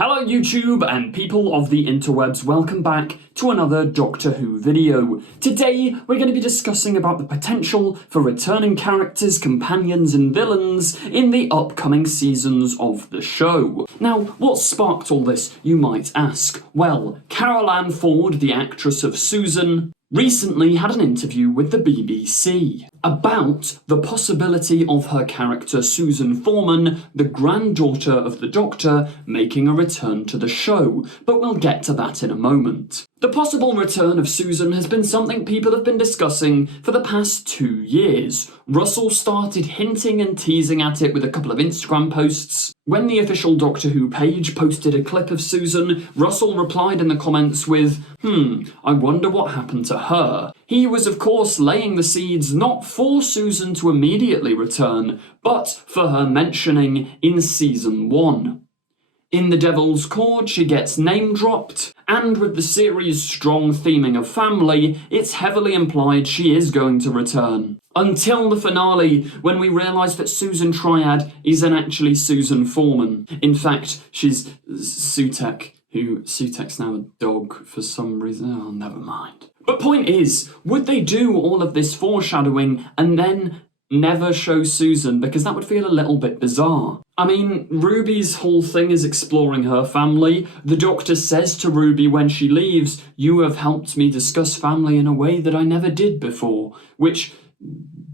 Hello YouTube and people of the interwebs, welcome back to another Doctor Who video. Today we're going to be discussing about the potential for returning characters, companions and villains in the upcoming seasons of the show. Now, what sparked all this, you might ask? Well, Carole Ann Ford, the actress of Susan, recently had an interview with the BBC about the possibility of her character Susan Foreman, the granddaughter of the Doctor, making a return to the show, but we'll get to that in a moment. The possible return of Susan has been something people have been discussing for the past 2 years. Russell started hinting and teasing at it with a couple of Instagram posts. When the official Doctor Who page posted a clip of Susan, Russell replied in the comments with, I wonder what happened to her. He was of course laying the seeds not for Susan to immediately return, but for her mentioning in season 1. In The Devil's Cord, she gets name-dropped, and with the series' strong theming of family, it's heavily implied she is going to return. Until the finale, when we realise that Susan Triad isn't actually Susan Foreman. In fact, she's Sutek, Sutek's now a dog for some reason. Oh, never mind. But point is, would they do all of this foreshadowing and then never show Susan, because that would feel a little bit bizarre. I mean, Ruby's whole thing is exploring her family. The Doctor says to Ruby when she leaves, "You have helped me discuss family in a way that I never did before," which,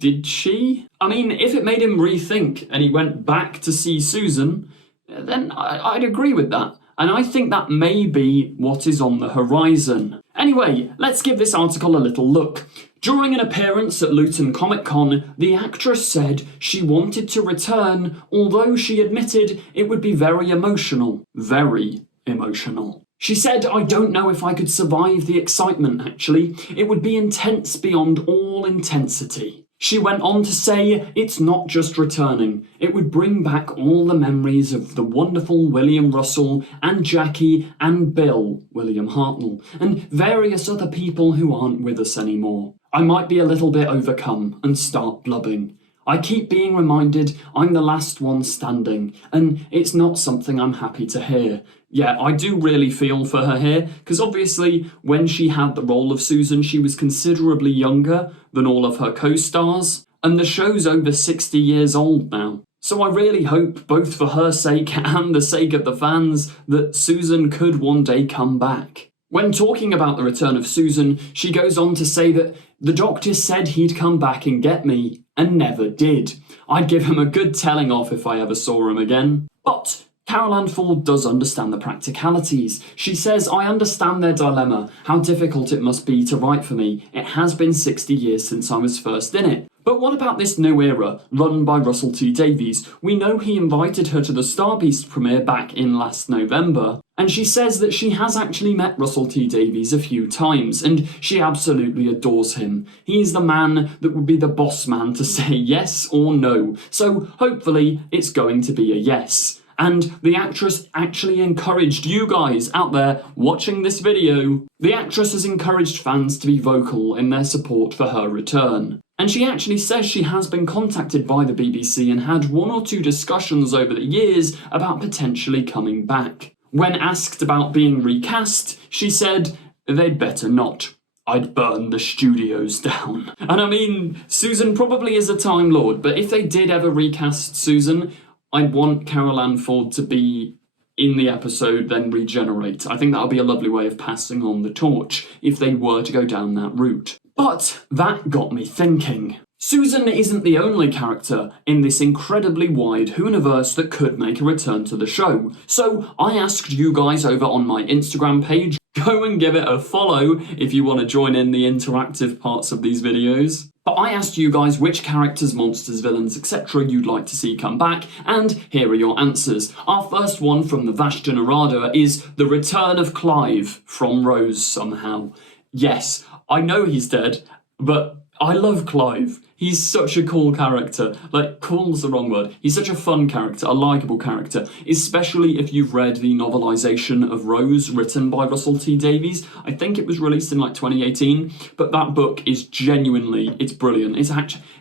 did she? I mean, if it made him rethink and he went back to see Susan, then I'd agree with that. And I think that may be what is on the horizon. Anyway, let's give this article a little look. During an appearance at Luton Comic Con, the actress said she wanted to return, although she admitted it would be very emotional. Very emotional. She said, "I don't know if I could survive the excitement, actually. It would be intense beyond all intensity." She went on to say, "It's not just returning. It would bring back all the memories of the wonderful William Russell and Jackie and Bill, William Hartnell, and various other people who aren't with us anymore. I might be a little bit overcome and start blubbing. I keep being reminded I'm the last one standing, and it's not something I'm happy to hear." Yeah, I do really feel for her here, because obviously when she had the role of Susan, she was considerably younger than all of her co-stars, and the show's over 60 years old now. So I really hope, both for her sake and the sake of the fans, that Susan could one day come back. When talking about the return of Susan, she goes on to say that the Doctor said he'd come back and get me, and never did. I'd give him a good telling off if I ever saw him again. But Carole Ann Ford does understand the practicalities. She says, "I understand their dilemma, how difficult it must be to write for me. It has been 60 years since I was first in it. But what about this new era, run by Russell T Davies? We know he invited her to the Star Beast premiere back in last November. And she says that she has actually met Russell T Davies a few times, and she absolutely adores him. He's the man that would be the boss man to say yes or no. So hopefully it's going to be a yes." And the actress actually encouraged you guys out there watching this video. The actress has encouraged fans to be vocal in their support for her return. And she actually says she has been contacted by the BBC and had 1 or 2 discussions over the years about potentially coming back. When asked about being recast, she said, "They'd better not. I'd burn the studios down." And I mean, Susan probably is a Time Lord, but if they did ever recast Susan, I'd want Carole Ann Ford to be in the episode, then regenerate. I think that would be a lovely way of passing on the torch if they were to go down that route. But that got me thinking. Susan isn't the only character in this incredibly wide Whoniverse that could make a return to the show. So I asked you guys over on my Instagram page, go and give it a follow if you want to join in the interactive parts of these videos. But I asked you guys which characters, monsters, villains, etc. you'd like to see come back, and here are your answers. Our first one from the Vashta Narada is the return of Clive from Rose somehow. Yes, I know he's dead, but I love Clive. He's such a cool character. Like, cool's the wrong word. He's such a fun character, a likeable character, especially if you've read the novelisation of Rose written by Russell T Davies. I think it was released in like 2018, but that book is genuinely, it's brilliant.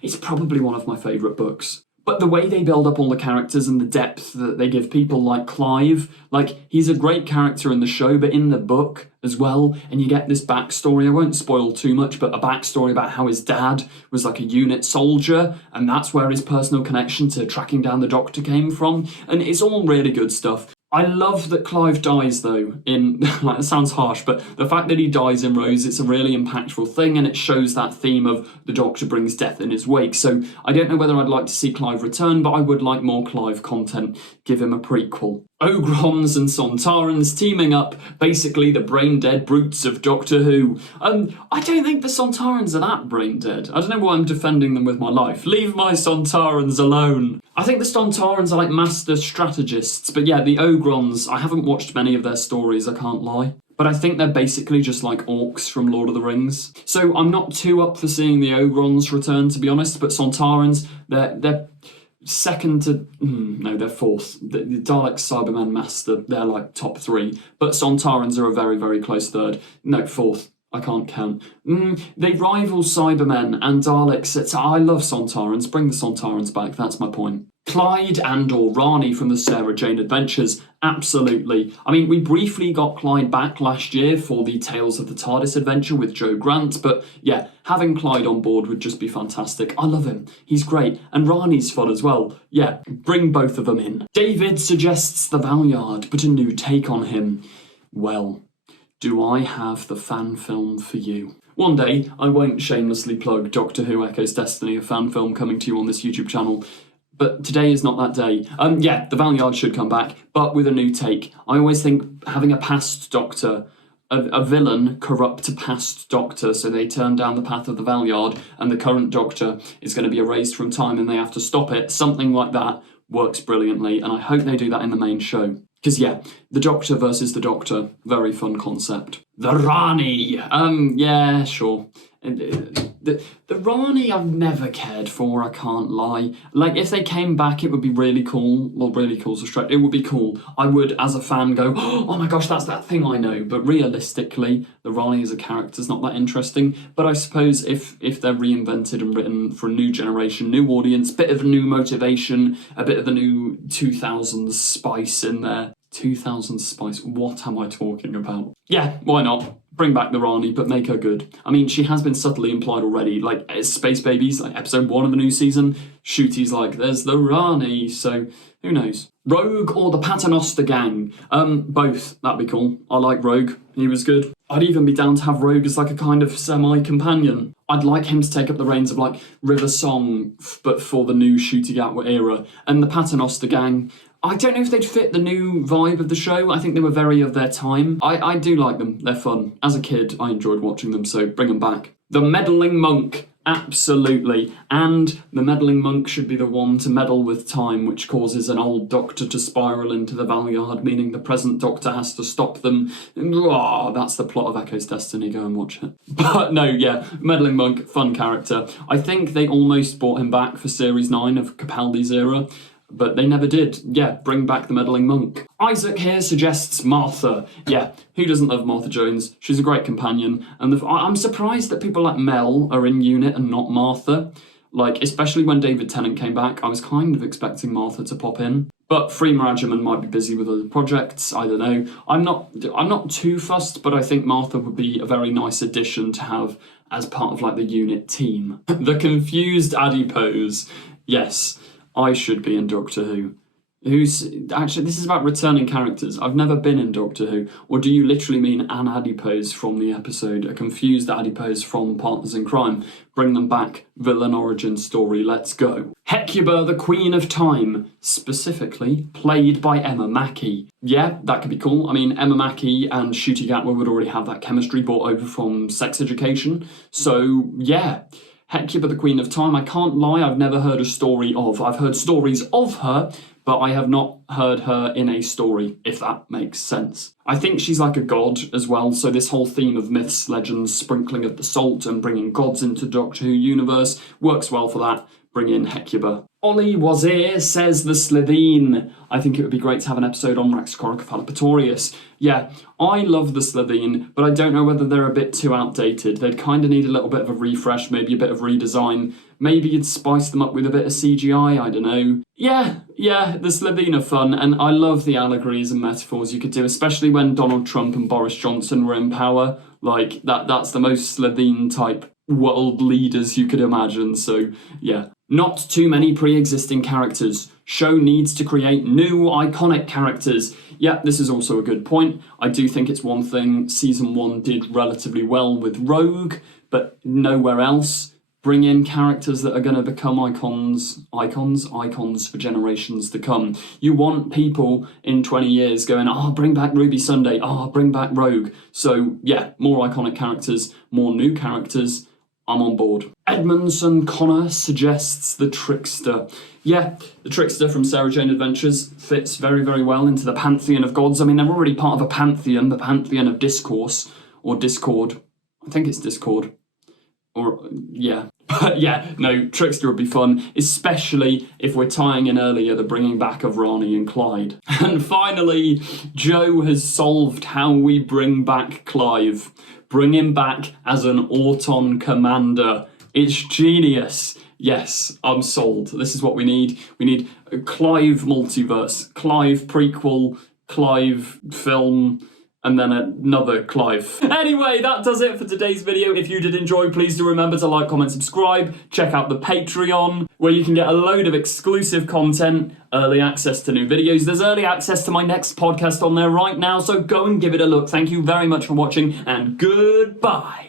It's probably one of my favourite books. But the way they build up all the characters and the depth that they give people like Clive, like, he's a great character in the show, but in the book as well, and you get this backstory, I won't spoil too much, but a backstory about how his dad was like a unit soldier, and that's where his personal connection to tracking down the Doctor came from, and it's all really good stuff. I love that Clive dies, though, in, like, it sounds harsh, but the fact that he dies in Rose, it's a really impactful thing, and it shows that theme of the Doctor brings death in his wake. So I don't know whether I'd like to see Clive return, but I would like more Clive content. Give him a prequel. Ogrons and Sontarans teaming up, basically the brain-dead brutes of Doctor Who. I don't think the Sontarans are that brain-dead. I don't know why I'm defending them with my life. Leave my Sontarans alone. I think the Sontarans are like master strategists, but yeah, the Ogrons, I haven't watched many of their stories, I can't lie. But I think they're basically just like orcs from Lord of the Rings. So I'm not too up for seeing the Ogrons return, to be honest, but Sontarans, they're second to... no, they're fourth. The Dalek Cyberman Master, they're like top 3. But Sontarans are a very, very close third. No, fourth. I can't count. They rival Cybermen and Daleks. I love Sontarans. Bring the Sontarans back, that's my point. Clyde and or Rani from the Sarah Jane Adventures, absolutely. I mean, we briefly got Clyde back last year for the Tales of the TARDIS adventure with Joe Grant, but yeah, having Clyde on board would just be fantastic. I love him. He's great. And Rani's fun as well. Yeah, bring both of them in. David suggests the Valyard, but a new take on him. Well, do I have the fan film for you? One day, I won't shamelessly plug Doctor Who Echoes Destiny, a fan film coming to you on this YouTube channel, but today is not that day. Yeah, the Valyard should come back, but with a new take. I always think having a past Doctor, a villain corrupt a past Doctor, so they turn down the path of the Valyard, and the current Doctor is going to be erased from time and they have to stop it. Something like that works brilliantly, and I hope they do that in the main show. Because, yeah, the Doctor versus the Doctor, very fun concept. The Rani! Yeah, sure. The Rani I've never cared for, I can't lie. Like, if they came back, it would be really cool. Well, really cool's a stretch. It would be cool. I would, as a fan, go, oh my gosh, that's that thing I know. But realistically, the Rani as a character's not that interesting. But I suppose if they're reinvented and written for a new generation, new audience, bit of a new motivation, a bit of a new 2000s spice in there. 2000s spice, what am I talking about? Yeah, why not? Bring back the Rani, but make her good. I mean, she has been subtly implied already, like Space Babies, like episode 1 of the new season. Shooty's like, there's the Rani, so who knows? Rogue or the Paternoster Gang? Both, that'd be cool. I like Rogue, he was good. I'd even be down to have Rogue as like a kind of semi-companion. I'd like him to take up the reins of like River Song, but for the new Shooty Gatwa era. And the Paternoster Gang, I don't know if they'd fit the new vibe of the show. I think they were very of their time. I do like them. They're fun. As a kid, I enjoyed watching them, so bring them back. The Meddling Monk. Absolutely. And the Meddling Monk should be the one to meddle with time, which causes an old Doctor to spiral into the Valyard, meaning the present Doctor has to stop them. Oh, that's the plot of Echoes Destiny. Go and watch it. But no, yeah, Meddling Monk, fun character. I think they almost brought him back for Series 9 of Capaldi's era, but they never did. Yeah, bring back the Meddling Monk. Isaac here suggests Martha. Yeah, who doesn't love Martha Jones? She's a great companion. And I'm surprised that people like Mel are in UNIT and not Martha. Like, especially when David Tennant came back, I was kind of expecting Martha to pop in. But Freema Agyeman might be busy with other projects, I don't know. I'm not too fussed, but I think Martha would be a very nice addition to have as part of like the UNIT team. The confused Adipose. Yes. I should be in Doctor Who. Actually, this is about returning characters. I've never been in Doctor Who. Or do you literally mean an Adipose from the episode? A confused Adipose from Partners in Crime? Bring them back. Villain origin story. Let's go. Hecuba, the Queen of Time. Specifically, played by Emma Mackey. Yeah, that could be cool. I mean, Emma Mackey and Ncuti Gatwa would already have that chemistry brought over from Sex Education. So, yeah. Hecuba, the Queen of Time, I can't lie, I've never heard a story of. I've heard stories of her, but I have not heard her in a story, if that makes sense. I think she's like a god as well, so this whole theme of myths, legends, sprinkling of the salt and bringing gods into Doctor Who universe works well for that. Bring in Hecuba. Ollie Wazir says the Slitheen. I think it would be great to have an episode on Raxacoricophalopatorius. Yeah, I love the Slitheen, but I don't know whether they're a bit too outdated. They'd kind of need a little bit of a refresh, maybe a bit of redesign. Maybe you'd spice them up with a bit of CGI, I don't know. Yeah, the Slitheen are fun, and I love the allegories and metaphors you could do, especially when Donald Trump and Boris Johnson were in power. Like, that's the most Slitheen type world leaders you could imagine, so yeah. Not too many pre-existing characters. Show needs to create new iconic characters. Yeah, this is also a good point. I do think it's one thing Season 1 did relatively well with Rogue, but nowhere else. Bring in characters that are going to become icons for generations to come. You want people in 20 years going, bring back Ruby Sunday, bring back Rogue. So yeah, more iconic characters, more new characters. I'm on board. Edmondson Connor suggests the Trickster. Yeah, the Trickster from Sarah Jane Adventures fits very, very well into the pantheon of gods. I mean, they're already part of a pantheon, the pantheon of discourse, or discord. I think it's discord. But yeah, no, Trickster would be fun, especially if we're tying in earlier the bringing back of Rani and Clyde. And finally, Joe has solved how we bring back Clive. Bring him back as an Auton commander. It's genius. Yes, I'm sold. This is what we need. We need a Clive multiverse, Clive prequel, Clive film, and then another Clive. Anyway, that does it for today's video. If you did enjoy, please do remember to like, comment, subscribe. Check out the Patreon, where you can get a load of exclusive content, early access to new videos. There's early access to my next podcast on there right now, so go and give it a look. Thank you very much for watching, and goodbye.